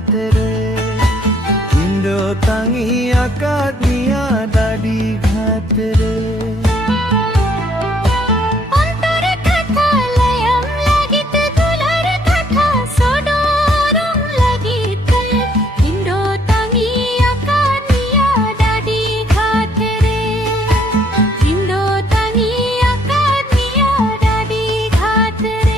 ghatere Indo tangi akad niya dadi ghatere Ontor katha layam lagite tular katha sodoram lagite Indo tangi akad niya dadi ghatre Indo tangi akad niya dadi ghatre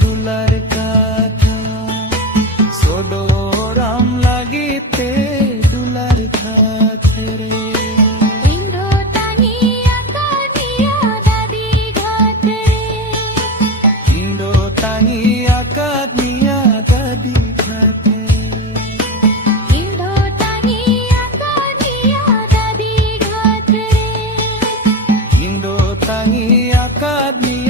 Dular katha sodoram lagite dular ghatere Indo tangi akad niya dadi ghatere Indo tangi akad niya dadi ghatere Indo tangi akad niya dadi ghatere Indo tangi akad niya